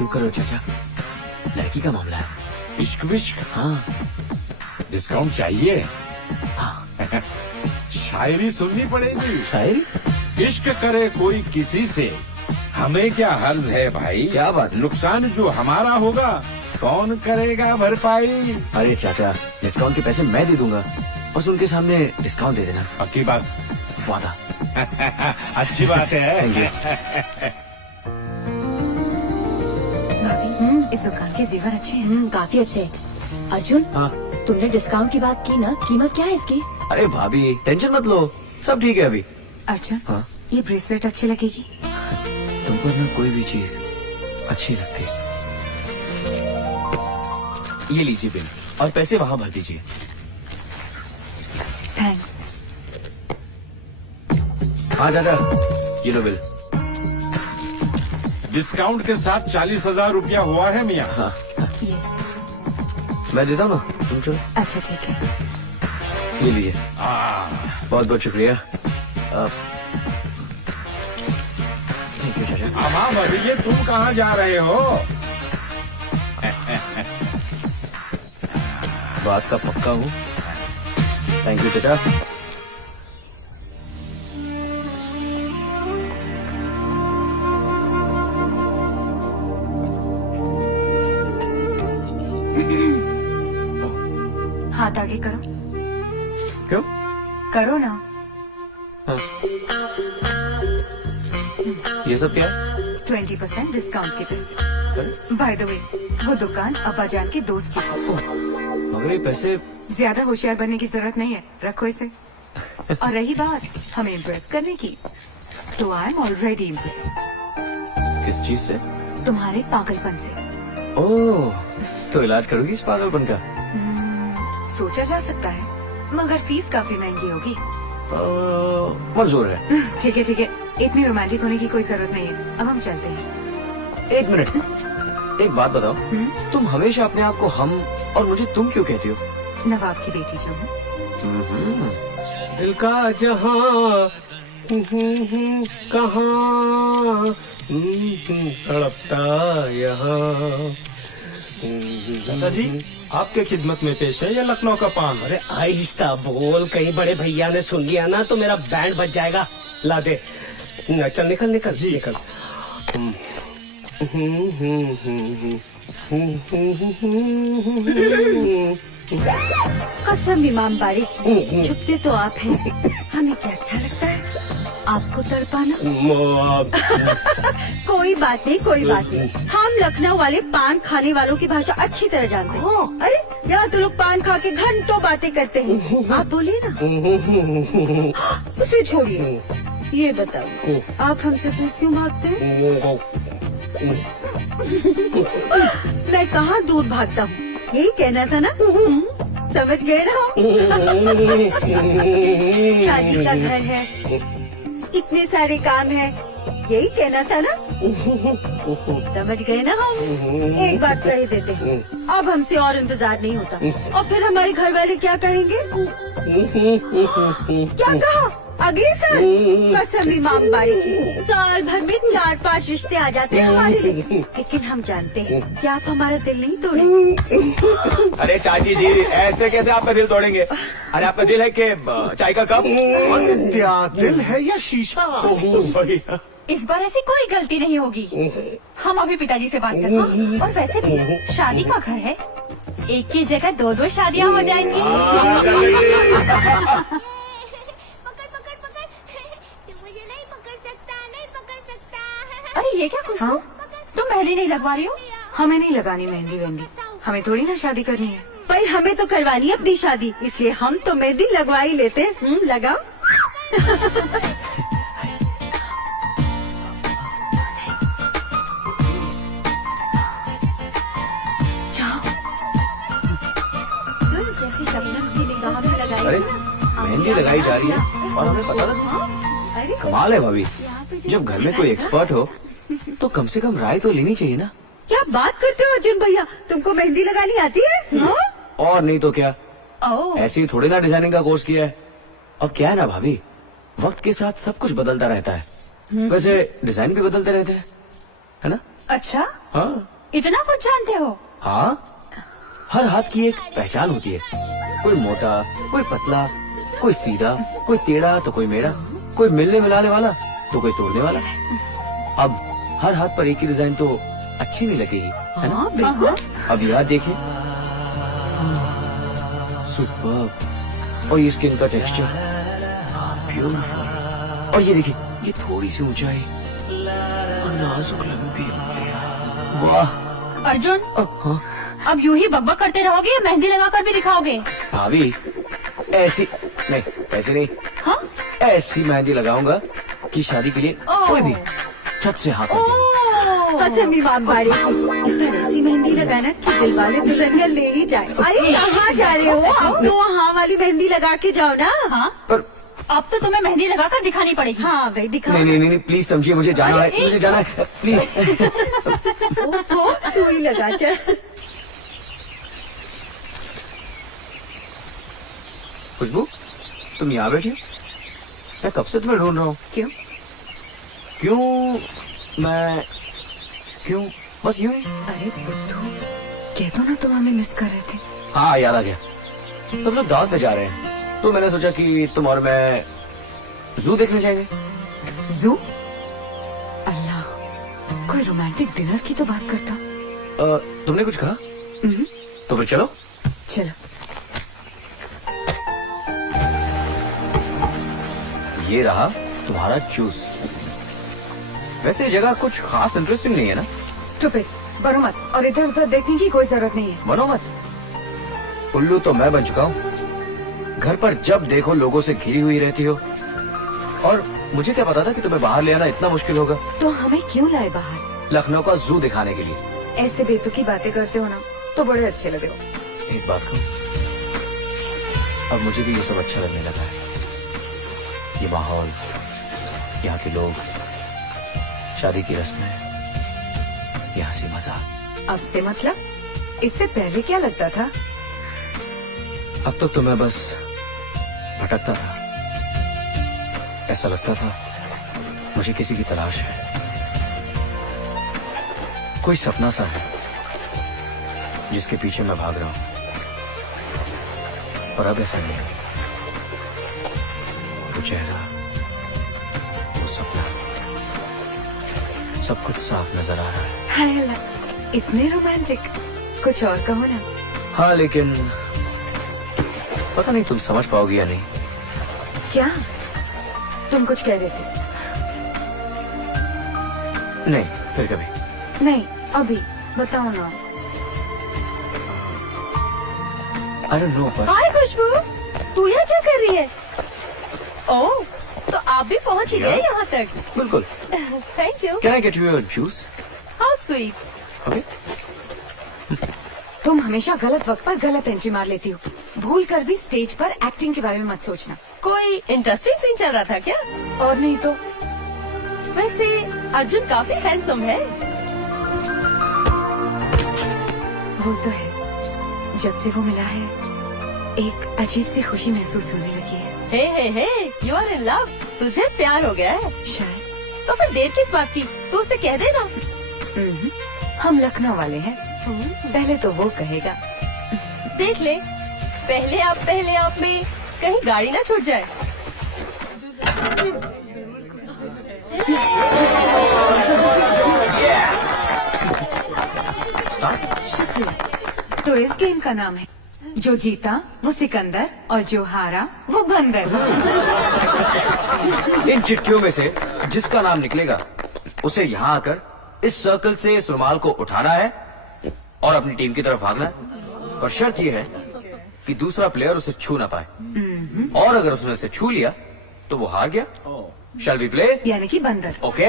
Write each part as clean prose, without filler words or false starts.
क्यों करो चाचा, लड़की का मामला है। इश्क विश्क, हाँ डिस्काउंट चाहिए। हाँ। शायरी सुननी पड़ेगी। शायरी? इश्क करे कोई किसी से हमें क्या हर्ज है भाई। क्या बात? नुकसान जो हमारा होगा कौन करेगा भरपाई। अरे चाचा, डिस्काउंट के पैसे मैं दे दूंगा, बस उनके सामने डिस्काउंट दे देना। पक्की बात? वादा। अच्छी बात है। भाभी, इस दुकान के जेवर अच्छे हैं। काफी अच्छे। अर्जुन, हाँ। तुमने डिस्काउंट की बात की ना, कीमत क्या है इसकी? अरे भाभी टेंशन मत लो, सब ठीक है अभी। अर्जुन, हाँ? ये ब्रेसलेट अच्छी लगेगी। तुमको ना कोई भी चीज अच्छी लगती है। ये लीजिए बिल और पैसे वहाँ भर दीजिए। थैंक्स। हाँ चाचा, ये लो बिल। डिस्काउंट के साथ 40,000 रुपया हुआ है मियाँ। हाँ ये मैं देता हूँ ना, तुम चलो। अच्छा ठीक है। ये लीजिए। बहुत बहुत शुक्रिया। थैंक यू चाचा। हाँ भैया, तुम कहाँ जा रहे हो? बात का पक्का हूँ। थैंक यू चाचा। हाथ आगे करो। क्यों? करो ना। हाँ। ये सब क्या है? 20% डिस्काउंट के पैसे। बाय द वे, वो दुकान अब्बा जान के दोस्त की है। मगर ये पैसे। ज्यादा होशियार बनने की जरूरत नहीं है, रखो इसे। और रही बात हमें इम्प्रेस करने की, तो आई एम ऑलरेडी इम्प्रेस। किस चीज से? तुम्हारे पागलपन से। ओह, तो इलाज करोगी इस पागलपन का? सोचा जा सकता है, मगर फीस काफी महंगी होगी। मंजूर है। ठीक है ठीक है, इतनी रोमांटिक होने की कोई जरूरत नहीं है। अब हम चलते हैं। एक मिनट, एक बात बताओ, तुम हमेशा अपने आप को हम और मुझे तुम क्यों कहती हो? नवाब की बेटी जो हूँ। दिल का जहां कहाँ तड़पता यहाँ। चाचा जी, आपके खिदमत में पेश है या लखनऊ का पान? अरे आहिस्ता बोल, कहीं बड़े भैया ने सुन लिया ना तो मेरा बैंड बज जाएगा। ला दे। चल निकल निकल जी निकल। कसम इमाम बारी, छुपते तो आप हैं, हमें क्या अच्छा लगता है आपको तड़पाना। कोई बात नहीं, कोई बात नहीं, हम लखनऊ वाले पान खाने वालों की भाषा अच्छी तरह जानते हैं। अरे यहाँ तो लोग पान खा के घंटों बातें करते हैं। आप बोलिए ना। उसे छोड़िए, ये बताओ आप हमसे दूध क्यों भागते हैं? मैं कहाँ दूर भागता हूँ, यही कहना था ना। समझ गए ना? शादी का घर है, इतने सारे काम है, यही कहना था ना। समझ गए ना? हम एक बात कह देते हैं, अब हमसे और इंतजार नहीं होता। और फिर हमारे घर वाले क्या कहेंगे? क्या कहा? अगले साल? कसम इमाम बारी की, साल भर में 4-5 रिश्ते आ जाते हैं हमारे लिए, लेकिन हम जानते हैं कि आप हमारा दिल नहीं तोड़ेंगे। अरे चाची जी, ऐसे कैसे आपका दिल तोड़ेंगे? अरे आपका दिल है कि चाय का कप? दिल है या शीशा? सॉरी। इस बार ऐसी कोई गलती नहीं होगी। हम अभी पिताजी से बात करते हैं। और वैसे भी शादी का घर है, एक की जगह 2-2 शादियाँ हो जाएंगी। अरे ये क्या कुछ? तुम मेहंदी नहीं लगवा रही हो? हमें नहीं लगानी मेहंदी वेहंदी, हमें थोड़ी ना शादी करनी है। भाई हमें तो करवानी है अपनी शादी, इसलिए हम तो मेहंदी लगवा ही लेते हैं। लगाओ। जैसे शबनम की निगाह में लगाई। अरे मेहंदी लगाई जा रही है और हमें पता नहीं। कमाल है भाभी, जब घर में कोई एक्सपर्ट हो तो कम से कम राय तो लेनी चाहिए ना। क्या बात करते हो अर्जुन भैया, तुमको मेहंदी लगानी आती है? और नहीं तो क्या, ओह, ऐसे ही थोड़ी ना डिजाइनिंग का कोर्स किया है। अब क्या है ना भाभी, वक्त के साथ सब कुछ बदलता रहता है, वैसे डिजाइन भी बदलते रहते हैं, है ना? अच्छा हाँ इतना कुछ जानते हो? हाँ, हर हाथ की एक पहचान होती है। कोई मोटा, कोई पतला, कोई सीधा, कोई टेढ़ा तो कोई मेढ़ा, कोई मिलने मिलाने वाला तो कोई तोड़ने वाला। अब हर हाथ पर एक ही डिजाइन तो अच्छी नहीं लगेगी, है ना? हाँ, बिल्कुल। अब यार देखिए, सुपर्ब। और ये स्किन का टेक्सचर, ब्यूटीफुल। और ये देखिए, ये थोड़ी सी ऊंचाई और नाजुक लंबी उंगलियां। वाह। अर्जुन, हाँ अब यूं ही बकबक करते रहोगे या मेहंदी लगाकर भी दिखाओगे? भाभी, ऐसी नहीं, ऐसी नहीं, हाँ? ऐसी मेहंदी लगाऊंगा कि शादी के लिए ओह। कोई भी छत से हाथ न दे। कसम इमाम बारी की इस पर ऐसी मेहंदी लगाना कि दिल वाले दुल्हनिया ले ही जाए। अरे कहाँ जा रहे हो? अब तो हाँ वाली मेहंदी लगा के जाओ ना। हाँ, पर अब तो तुम्हें मेहंदी लगाकर दिखानी पड़ेगी। हाँ भाई दिखा। नहीं नहीं नहीं, प्लीज समझिए, मुझे जाना है, मुझे जाना है, प्लीज। तू ही लगा चल। खुशबू, तुम यहाँ बैठी हो? मैं कब से तुम्हें ढूंढ रहा हूँ। क्यों? क्यों बस यूं ही। अरे बुद्धू, कह दो ना तुम हमें मिस कर रहे थे। हाँ याद आ गया, सब लोग दावत में जा रहे हैं तो मैंने सोचा कि तुम और मैं जू देखने जाएंगे। जू? अल्लाह, कोई रोमांटिक डिनर की तो बात करता। तुमने कुछ कहा? तो फिर चलो। चलो। ये रहा तुम्हारा जूस। वैसे ये जगह कुछ खास इंटरेस्टिंग नहीं है ना? स्टूपिड, बनो मत, और इधर उधर देखने की कोई जरूरत नहीं है। बनो मत। उल्लू तो मैं बन चुका हूँ। घर पर जब देखो लोगों से घिरी हुई रहती हो, और मुझे क्या पता था कि तुम्हें बाहर ले आना इतना मुश्किल होगा। तो हमें क्यों लाए बाहर? लखनऊ का जू दिखाने के लिए। ऐसे बेतुकी बातें करते हो ना तो बड़े अच्छे लगे हो। एक बात कहूँ, अब मुझे भी ये सब अच्छा लगने लगा है। ये माहौल, यहाँ के लोग, शादी की रस्में, ये हंसी मजाक। अब से मतलब? इससे पहले क्या लगता था? अब तो तुम्हें बस भटकता था। ऐसा लगता था मुझे किसी की तलाश है, कोई सपना सा है जिसके पीछे मैं भाग रहा हूँ। और अब ऐसा नहीं है। वो चेहरा, वो सपना, सब कुछ साफ नजर आ रहा है। हाय अल्लाह, इतने रोमांटिक। कुछ और कहो ना। हाँ लेकिन पता नहीं तुम समझ पाओगी या नहीं। क्या तुम कुछ कह रहे थे? नहीं, फिर कभी। नहीं, अभी बताओ ना। I don't know, पर हाय खुशबू, तू यहाँ क्या कर रही है? ओह, तो आप भी पहुँच ही गए यहाँ तक। बिल्कुल। Thank you. Can I get you a juice? How sweet. Okay. तुम हमेशा गलत वक्त पर गलत एंट्री मार लेती हो। भूल कर भी स्टेज पर एक्टिंग के बारे में मत सोचना। कोई इंटरेस्टिंग सीन चल रहा था क्या? और नहीं तो। वैसे अर्जुन काफी हैंडसम है। वो तो है, जब से वो मिला है एक अजीब सी खुशी महसूस होने लगी है। हे, यू आर इन लव। तुझे प्यार हो गया है? शायद। तो फिर देर किस बात की? तू उसे कह देना। हम लखनऊ वाले हैं, पहले तो वो कहेगा। देख ले, पहले आप में कहीं गाड़ी ना छूट जाए। शुक्रिया। तो इस गेम का नाम है जो जीता वो सिकंदर और जो हारा वो बंदर। इन चिट्ठियों में से जिसका नाम निकलेगा उसे यहाँ आकर इस सर्कल से इस रुमाल को उठाना है और अपनी टीम की तरफ भागना है। और शर्त यह है कि दूसरा प्लेयर उसे छू ना पाए, और अगर उसने उसे छू लिया तो वो हार गया। Shall we play? यानी कि बंदर। ओके।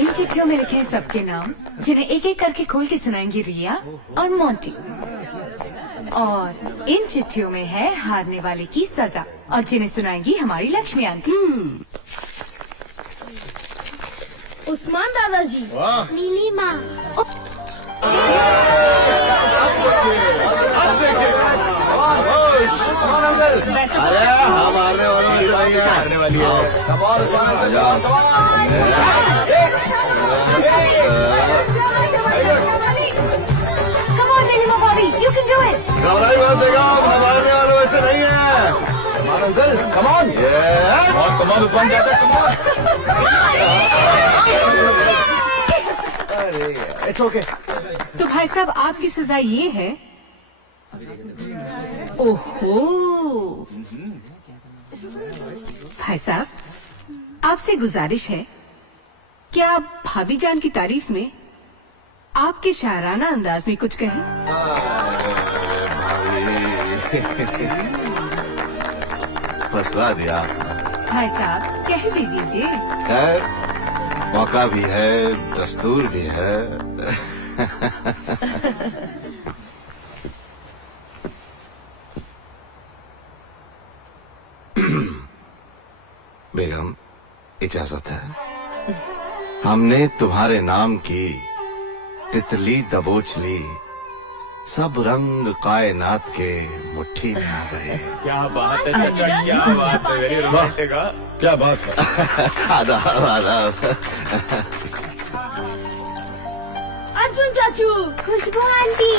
इन चिट्ठियों में लिखे हैं सबके नाम, जिन्हें एक एक करके खोल के सुनाएंगी रिया और मोंटी। और इन चिट्ठियों में है हारने वाले की सजा, और जिन्हें सुनाएंगी हमारी लक्ष्मी आंटी। उस्मान दादाजी, नीली माँ। अरे हम हारने वाली है। हारने वाली है। कमाल बन जाता अरे इट्स ओके। तो भाई साहब आपकी सजा ये है। ओहो भाई साहब, आपसे गुजारिश है कि आप भाभी जान की तारीफ में आपके शायराना अंदाज में कुछ कहें। फंसवा दिया। भाई साहब कह भी दीजिए। खैर, मौका भी है, दस्तूर भी है। बेगम, इजाजत है। हमने तुम्हारे नाम की तितली दबोच ली, सब रंग कायनात के मुट्ठी में आ गए। क्या बात है चाचा, क्या बात है, वेरी रोमांटिक। क्या बात है। आदाब आदाब। अर्जुन चाचू, खुशबू आंटी।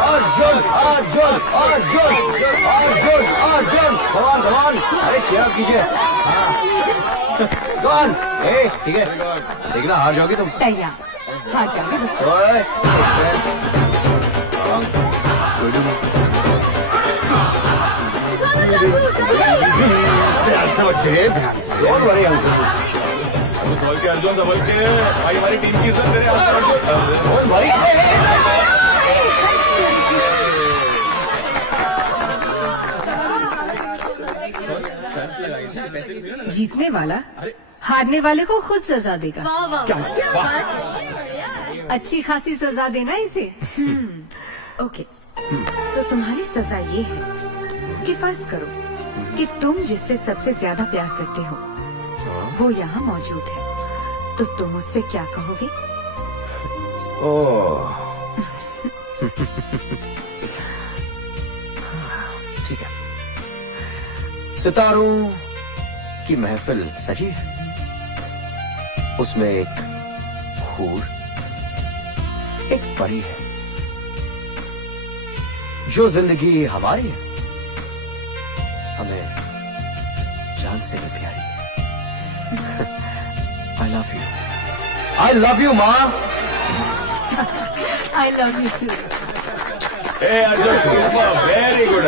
अर्जुन अर्जुन अर्जुन अर्जुन अर्जुन, भगवान भगवान, अरे चेयर कीजिए। कौन? ठीक है, देखना हार जाओगी तुम। तैयार, हार जाओगे बच्चों। ओए, ध्यान से बच्चे, ध्यान से। डोंट वरी अंकल, संभल के अर्जुन, संभल के। भाई हमारी टीम की इज्जत करे अर्जुन। Don't worry. जीतने वाला हारने वाले को खुद सजा देगा। अच्छी खासी सजा देना इसे। ओके, तो तुम्हारी सजा ये है कि फर्ज करो कि तुम जिससे सबसे ज्यादा प्यार करते हो वो यहाँ मौजूद है, तो तुम उससे क्या कहोगे? ठीक है, सितारों की महफिल सजी है, उसमें एक हूर, एक परी है, जो जिंदगी हमारी है, हमें जान से भी प्यारी है। I love you, I love you माँ। I love you too. Arjun, very good.